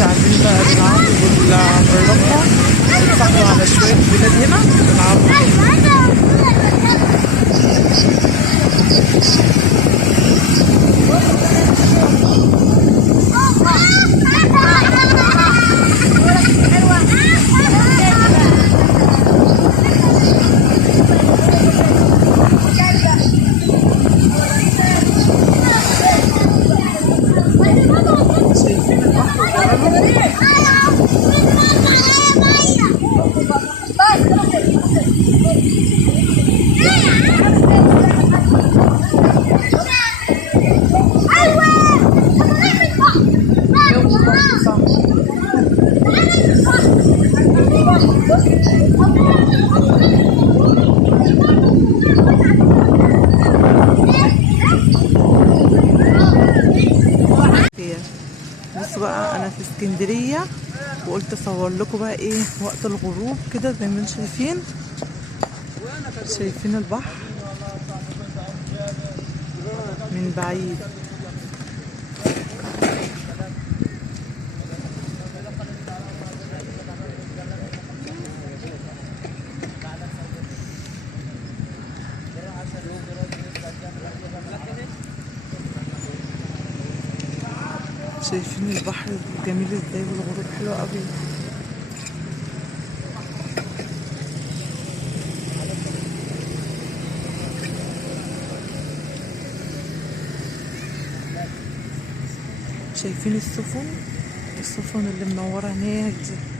قاعدين بقى بنلعبوا بالرملة، بنتسحبوا على شوية بلاد هنا بنلعبوا. شايفين البحر وجماله. بصوا بقى، انا في اسكندريه وقلت اصور لكم بقى ايه وقت الغروب كده زي ما انتم شايفين البحر من بعيد. شايفين البحر جميل ازاي والغروب حلو قوي. شايفين السفن اللي منوره هناك دي.